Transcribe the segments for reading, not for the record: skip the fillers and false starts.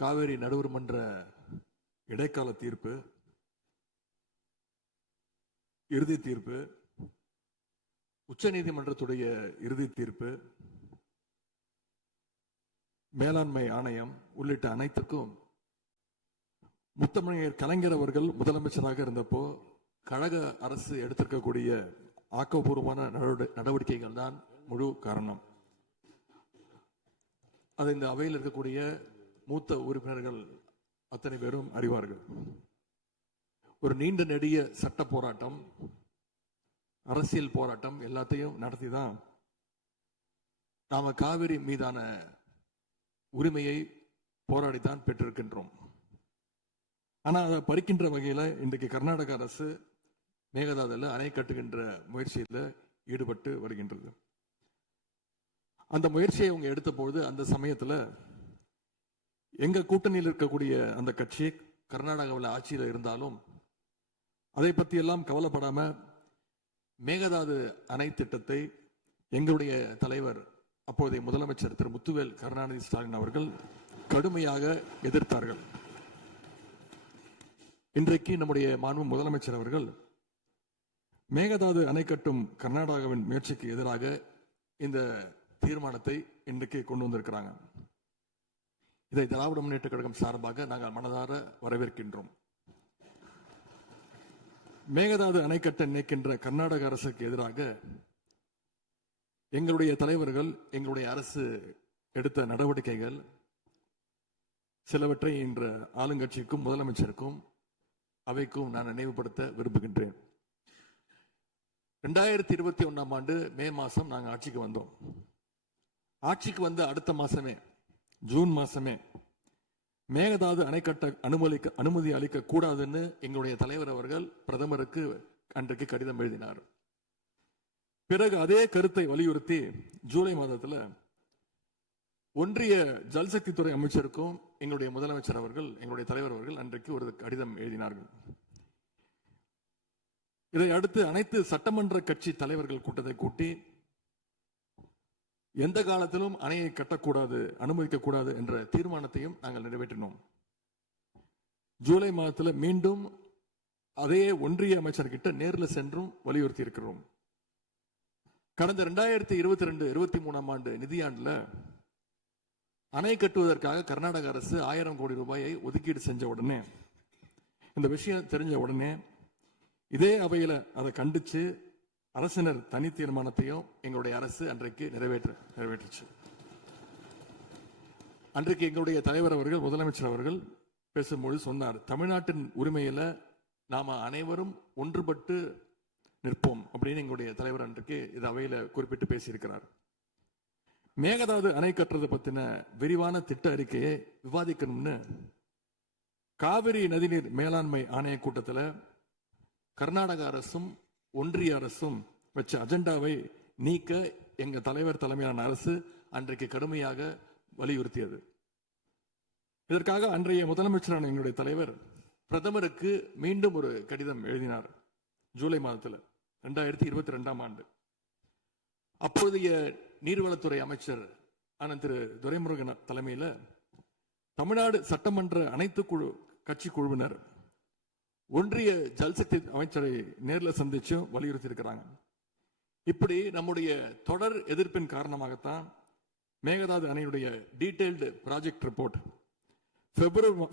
காவேரி நடுவர் மன்ற இடைக்கால தீர்ப்பு, இறுதி தீர்ப்பு, உச்ச நீதிமன்றத்துடைய இறுதி தீர்ப்பு, மேலாண்மை ஆணையம் உள்ளிட்ட அனைத்துக்கும் முத்தமிழர் கலைஞர் அவர்கள் முதலமைச்சராக இருந்தப்போ கழக அரசு எடுத்திருக்கக்கூடிய ஆக்கப்பூர்வமான நடவடிக்கைகள் தான் முழு காரணம். அது இந்த அவையில் இருக்கக்கூடிய மூத்த உறுப்பினர்கள் அத்தனை பேரும் அறிவார்கள். ஒரு நீண்ட நெடிய சட்ட போராட்டம், அரசியல் போராட்டம் எல்லாத்தையும் நடத்தி தான் நாம காவிரி மீதான உரிமையை போராடித்தான் பெற்றிருக்கின்றோம். ஆனா அதை பறிக்கின்ற வகையில இன்றைக்கு கர்நாடக அரசு மேகதாதுல அணை கட்டுகின்ற முயற்சியில் ஈடுபட்டு வருகின்றது. அந்த முயற்சியை அவங்க எடுத்த பொழுது அந்த சமயத்துல எங்க கூட்டணியில் இருக்கக்கூடிய அந்த கட்சி கர்நாடகாவில் ஆட்சியில் இருந்தாலும் அதை பத்தி எல்லாம் கவலைப்படாம மேகதாது அணை திட்டத்தை எங்களுடைய தலைவர் அப்போதைய முதலமைச்சர் திரு முத்துவேல் கருணாநிதி ஸ்டாலின் அவர்கள் கடுமையாக எதிர்த்தார்கள். இன்றைக்கு நம்முடைய மாண்பு முதலமைச்சர் அவர்கள் மேகதாது அணை கட்டும் கர்நாடகாவின் முயற்சிக்கு எதிராக இந்த தீர்மானத்தை இன்றைக்கு கொண்டு வந்திருக்கிறாங்க. இதை திராவிட முன்னேற்ற கழகம் சார்பாக நாங்கள் மனதார வரவேற்கின்றோம். மேகதாது அணை கட்ட நினைக்கின்ற கர்நாடக அரசுக்கு எதிராக எங்களுடைய தலைவர்கள், எங்களுடைய அரசு எடுத்த நடவடிக்கைகள் சிலவற்றை இன்று ஆளுங்கட்சிக்கும் முதலமைச்சருக்கும் அவைக்கும் நான் நினைவுபடுத்த விரும்புகின்றேன். 2021 ஆண்டு மே மாசம் நாங்கள் ஆட்சிக்கு வந்தோம். ஆட்சிக்கு வந்த அடுத்த மாசமே, ஜூன் மாசமே மேகதாது அணை கட்ட அனுமதி அளிக்க கூடாதுன்னு எங்களுடைய தலைவர் அவர்கள் பிரதமருக்கு அன்றைக்கு கடிதம் எழுதினார். பிறகு அதே கருத்தை வலியுறுத்தி ஜூலை மாதத்துல ஒன்றிய ஜல்சக்தி துறை அமைச்சருக்கும் எங்களுடைய முதலமைச்சர் அவர்கள், எங்களுடைய தலைவர் அவர்கள் அன்றைக்கு ஒரு கடிதம் எழுதினார்கள். இதை அடுத்து அனைத்து சட்டமன்ற கட்சி தலைவர்கள் கூட்டத்தை கூட்டி எந்த காலத்திலும் அணையை கட்டக்கூடாது, அனுமதிக்க கூடாது என்ற தீர்மானத்தையும் நாங்கள் நிறைவேற்றினோம். ஜூலை மாதத்தில் மீண்டும் அதே ஒன்றிய அமைச்சர்கிட்ட நேரில் சென்றும் வலியுறுத்தி இருக்கிறோம். கடந்த 2022-23 ஆண்டு நிதியாண்டுல அணை கட்டுவதற்காக கர்நாடக அரசு 1000 கோடி ரூபாயை ஒதுக்கீடு செஞ்ச உடனே, இந்த விஷயம் தெரிஞ்ச உடனே இதே அவையில அதை கண்டிச்சு அரசினர் தனி தீர்மானத்தையும் எங்களுடைய அரசு அன்றைக்கு நிறைவேற்றுச்சு. அன்றைக்கு எங்களுடைய தலைவர் அவர்கள், முதலமைச்சர் அவர்கள் பேசும்பொழுது சொன்னார், தமிழ்நாட்டின் உரிமையில நாம அனைவரும் ஒன்றுபட்டு நிற்போம் அப்படின்னு எங்களுடைய தலைவர் அன்றைக்கு இது அவையில குறிப்பிட்டு பேசியிருக்கிறார். மேகதாது அணை கட்டுறது பத்தின விரிவான திட்ட அறிக்கையை விவாதிக்கணும்னு காவிரி நதிநீர் மேலாண்மை ஆணைய கூட்டத்தில் கர்நாடக அரசும் ஒன்றிய அரசும் வச்ச அஜெண்டாவை நீக்க எங்க தலைவர் தலைமையிலான அரசு அன்றைக்கு கடுமையாக வலியுறுத்தியது. இதற்காக அன்றைய முதலமைச்சரான எங்களுடைய தலைவர் பிரதமருக்கு மீண்டும் ஒரு கடிதம் எழுதினார் ஜூலை மாதத்தில் 2022 ஆண்டு. அப்போதைய நீர்வளத்துறை அமைச்சர் திரு துரைமுருகன் தலைமையில் தமிழ்நாடு சட்டமன்ற அனைத்து கட்சி குழுவினர் ஒன்றிய ஜல்சக்தி அமைச்சரை நேரில் சந்திச்சு வலியுறுத்தி இருக்கிறாங்க. இப்படி நம்முடைய தொடர் எதிர்ப்பின் காரணமாகத்தான் மேகதாது அணையுடைய டீடைல்டு ப்ராஜெக்ட் ரிப்போர்ட்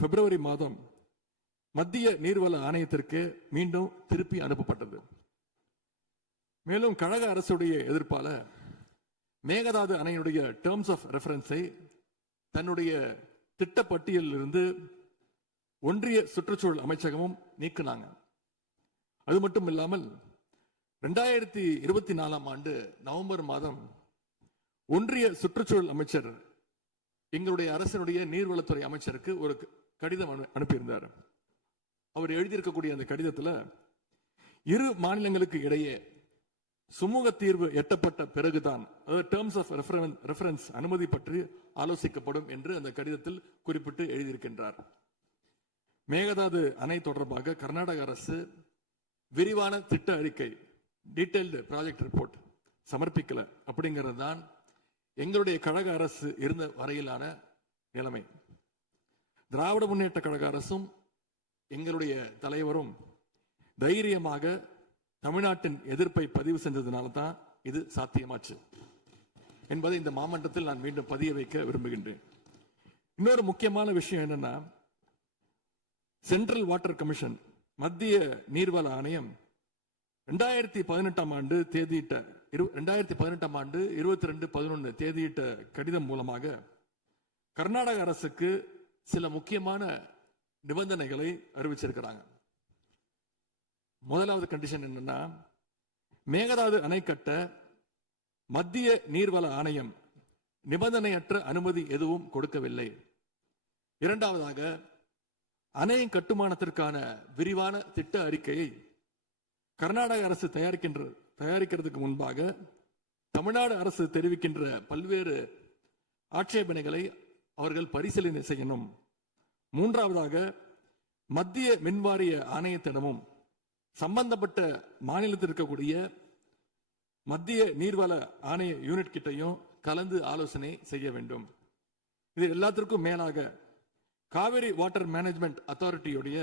பிப்ரவரி மாதம் மத்திய நீர்வள ஆணையத்திற்கு மீண்டும் திருப்பி அனுப்பப்பட்டது. மேலும் கழக அரசுடைய எதிர்ப்பால மேகதாது அணையுடைய டேர்ம்ஸ் ஆஃப் ரெஃபரன்ஸை தன்னுடைய திட்டப்பட்டியலில் இருந்து ஒன்றிய சுற்றுச்சூழல் அமைச்சகமும் நீக்கினாங்க. அது மட்டும் இல்லாமல் 2024 ஆண்டு நவம்பர் மாதம் ஒன்றிய சுற்றுச்சூழல் அமைச்சர் எங்களுடைய அரசினுடைய நீர்வளத்துறை அமைச்சருக்கு ஒரு கடிதம் அனுப்பியிருந்தார். அவர் எழுதியிருக்கக்கூடிய அந்த கடிதத்தில் இரு மாநிலங்களுக்கு இடையே சுமூக தீர்வு எட்டப்பட்ட பிறகுதான், அதாவது டேர்ம்ஸ் ஆஃப் ரெஃபரன்ஸ் அனுமதி பற்றி ஆலோசிக்கப்படும் என்று அந்த கடிதத்தில் குறிப்பிட்டு எழுதியிருக்கின்றார். மேகதாது அணை தொடர்பாக கர்நாடக அரசு விரிவான திட்ட அறிக்கை, டீடைல்டு ப்ராஜெக்ட் ரிப்போர்ட் சமர்ப்பிக்கல அப்படிங்கிறது தான் எங்களுடைய கழக அரசு இருந்த வரையிலான நிலைமை. திராவிட முன்னேற்ற கழக அரசும் எங்களுடைய தலைவரும் தைரியமாக தமிழ்நாட்டின் எதிர்ப்பை பதிவு செஞ்சதுனால தான் இது சாத்தியமாச்சு என்பதை இந்த மாமன்றத்தில் நான் மீண்டும் பதிய வைக்க விரும்புகின்றேன். இன்னொரு முக்கியமான விஷயம் என்னன்னா, சென்ட்ரல் வாட்டர் கமிஷன், மத்திய நீர்வள ஆணையம் 2018 ஆண்டு தேதியிட்ட 2018 ஆண்டு 22/11 தேதியிட்ட கடிதம் மூலமாக கர்நாடக அரசுக்கு சில முக்கியமான நிபந்தனைகளை அறிவிச்சிருக்கிறாங்க. முதலாவது கண்டிஷன் என்னன்னா, மேகதாது அணை கட்ட மத்திய நீர்வள ஆணையம் நிபந்தனையற்ற அனுமதி எதுவும் கொடுக்கவில்லை. இரண்டாவதாக, அணையின் கட்டுமானத்திற்கான விரிவான திட்ட அறிக்கையை கர்நாடக அரசு தயாரிக்கிறதுக்கு முன்பாக தமிழ்நாடு அரசு தெரிவிக்கின்ற பல்வேறு ஆட்சேபனைகளை அவர்கள் பரிசீலனை செய்யணும். மூன்றாவதாக, மத்திய மின்வாரிய ஆணையத்திடமும் சம்பந்தப்பட்ட மாநிலத்தில் இருக்கக்கூடிய மத்திய நீர்வள ஆணைய யூனிட் கிட்டையும் கலந்து ஆலோசனை செய்ய வேண்டும். இது எல்லாத்திற்கும் மேலாக காவிரி வாட்டர் மேனேஜ்மெண்ட் அத்தாரிட்டியுடைய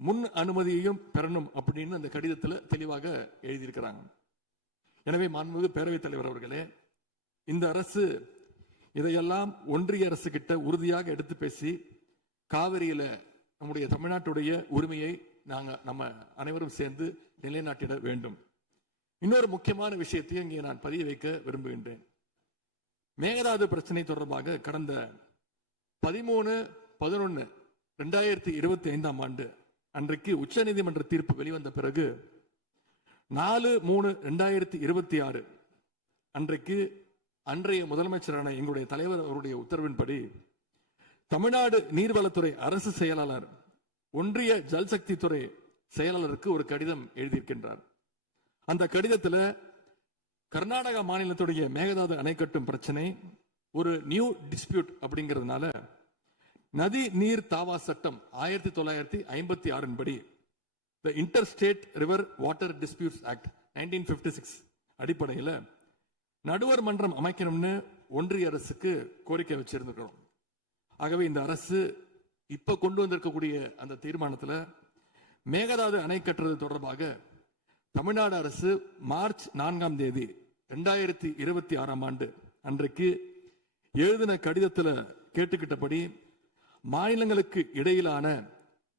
முன் அனுமதியையும் பெறணும் அப்படின்னு அந்த கடிதத்தில் தெளிவாக எழுதியிருக்கிறாங்க. எனவே மாண்புமிகு பேரவைத் தலைவர் அவர்களே, இந்த அரசு இதையெல்லாம் ஒன்றிய அரசு கிட்ட உறுதியாக எடுத்து பேசி காவிரியில நம்முடைய தமிழ்நாட்டுடைய உரிமையை நம்ம அனைவரும் சேர்ந்து நிலைநாட்டிட வேண்டும். இன்னொரு முக்கியமான விஷயத்தையும் இங்கே நான் பதிய வைக்க விரும்புகின்றேன். மேகதாது பிரச்சனை தொடர்பாக கடந்த 13/11/2025 ஆண்டு அன்றைக்கு உச்ச நீதிமன்ற தீர்ப்பு வெளிவந்த பிறகு 4/3/2026 அன்றைக்கு அன்றைய முதலமைச்சரான எங்களுடைய தலைவர் அவருடைய உத்தரவின்படி தமிழ்நாடு நீர்வளத்துறை அரசு செயலாளர் ஒன்றிய ஜல்சக்தி துறை செயலாளருக்கு ஒரு கடிதம் எழுதியிருக்கின்றார். அந்த கடிதத்தில் கர்நாடக மாநிலத்துடைய மேகதாது அணை கட்டும் பிரச்சனை ஒரு நியூ டிஸ்பியூட் அப்படிங்கிறதுனால நதி நீர் தாவா சட்டம் 1956 படி the inter state river water disputes act 1956 அடிப்படையில் நடுவர் மன்றம் அமைக்கணும்னு ஒன்றிய அரசுக்கு கோரிக்கை வச்சிருக்கிறோம். ஆகவே இந்த அரசு இப்ப கொண்டு வந்திருக்கக்கூடிய அந்த தீர்மானத்தில் மேகதாது அணை கட்டுறது தொடர்பாக தமிழ்நாடு அரசு மார்ச் 4ஆம் தேதி 2026 ஆண்டு அன்றைக்கு எழுதின கடிதத்தில் கேட்டுக்கிட்டபடி மாநிலங்களுக்கு இடையிலான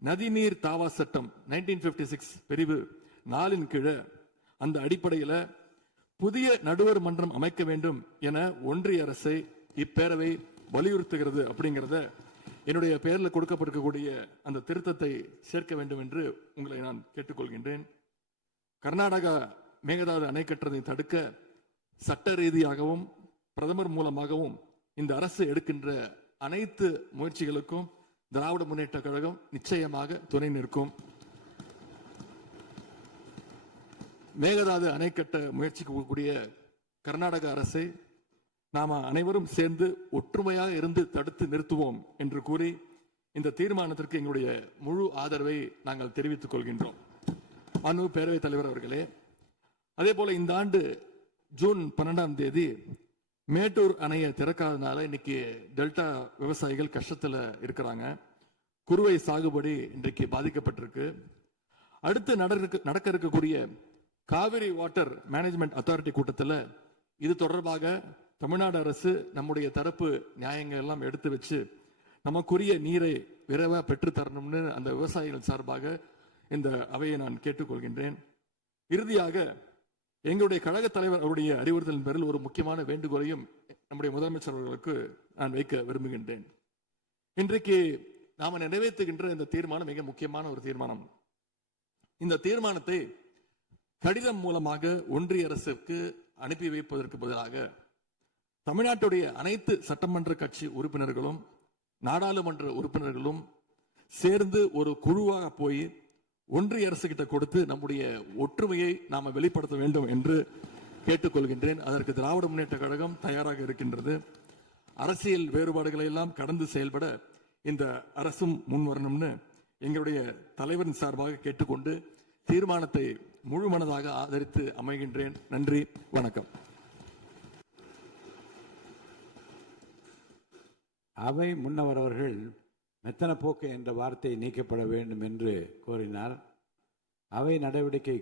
நதிநீர் தாவா சட்டம் 1956 பிரிவு 4 கீழே அந்த அடிப்படையில் புதிய நடுவர் மன்றம் அமைக்க வேண்டும் என ஒன்றிய அரசை இப்பேரவை வலியுறுத்துகிறது அப்படிங்கிறத என்னுடைய பெயரில் கொடுக்கப்பட்டிருக்கக்கூடிய அந்த திருத்தத்தை சேர்க்க வேண்டும் என்று உங்களை நான் கேட்டுக்கொள்கின்றேன். கர்நாடகா மேகதாது அணை கட்டுறதை தடுக்க சட்ட ரீதியாகவும் பிரதமர் மூலமாகவும் இந்த அரசு எடுக்கின்ற அனைத்து முயற்சிகளுக்கும் திராவிட முன்னேற்ற கழகம் நிச்சயமாக துணை நிற்கும். மேகதாது அணை கட்ட முயற்சிக்கக்கூடிய கர்நாடக அரசை நாம அனைவரும் சேர்ந்து ஒற்றுமையாக இருந்து தடுத்து நிறுத்துவோம் என்று கூறி இந்த தீர்மானத்திற்கு எங்களுடைய முழு ஆதரவை நாங்கள் தெரிவித்துக் கொள்கின்றோம். அன்பு பேரவைத் தலைவர் அவர்களே, அதே போல இந்த ஆண்டு ஜூன் 12ஆம் தேதி மேட்டூர் அணையை திறக்காதனால இன்னைக்கு டெல்டா விவசாயிகள் கஷ்டத்துல இருக்கிறாங்க. குறுவை சாகுபடி இன்றைக்கு பாதிக்கப்பட்டிருக்கு. அடுத்து நடக்க இருக்கக்கூடிய காவிரி வாட்டர் மேனேஜ்மெண்ட் அத்தாரிட்டி கூட்டத்தில் இது தொடர்பாக தமிழ்நாடு அரசு நம்முடைய தரப்பு நியாயங்கள் எல்லாம் எடுத்து வச்சு நமக்குரிய நீரை விரைவாக பெற்று தரணும்னு அந்த விவசாயிகள் சார்பாக இந்த அவையை நான் கேட்டுக்கொள்கின்றேன். இறுதியாக எங்களுடைய கழக தலைவர் அவருடைய அறிவுறுத்தலின் பேரில் ஒரு முக்கியமான வேண்டுகோளையும் நம்முடைய முதலமைச்சர் அவர்களுக்கு நான் வைக்க விரும்புகின்றேன். இன்றைக்கு நாம நிறைவேற்றுகின்ற இந்த தீர்மானம் மிக முக்கியமான ஒரு தீர்மானம். இந்த தீர்மானத்தை கடிதம் மூலமாக ஒன்றிய அரசுக்கு அனுப்பி வைப்பதற்கு பதிலாக தமிழ்நாட்டுடைய அனைத்து சட்டமன்ற கட்சி உறுப்பினர்களும் நாடாளுமன்ற உறுப்பினர்களும் சேர்ந்து ஒரு குழுவாக போய் ஒன்றிய அரசு கிட்ட கொடுத்து நம்முடைய ஒற்றுமையை நாம வெளிப்படுத்த வேண்டும் என்று கேட்டுக்கொள்கின்றேன். அதற்கு திராவிட முன்னேற்ற கழகம் தயாராக இருக்கின்றது. அரசியல் வேறுபாடுகளை எல்லாம் கடந்து செயல்பட இந்த அரசும் முன்வரணும்னு எங்களுடைய தலைவரின் சார்பாக கேட்டுக்கொண்டு தீர்மானத்தை முழு மனதாக ஆதரித்து அமைகின்றேன். நன்றி, வணக்கம். அவை முன்னவர் அவர்கள் மெத்தன போக்கு என்ற வார்த்தை நீக்கப்பட வேண்டும் என்று கோரினார். அவை நடவடிக்கை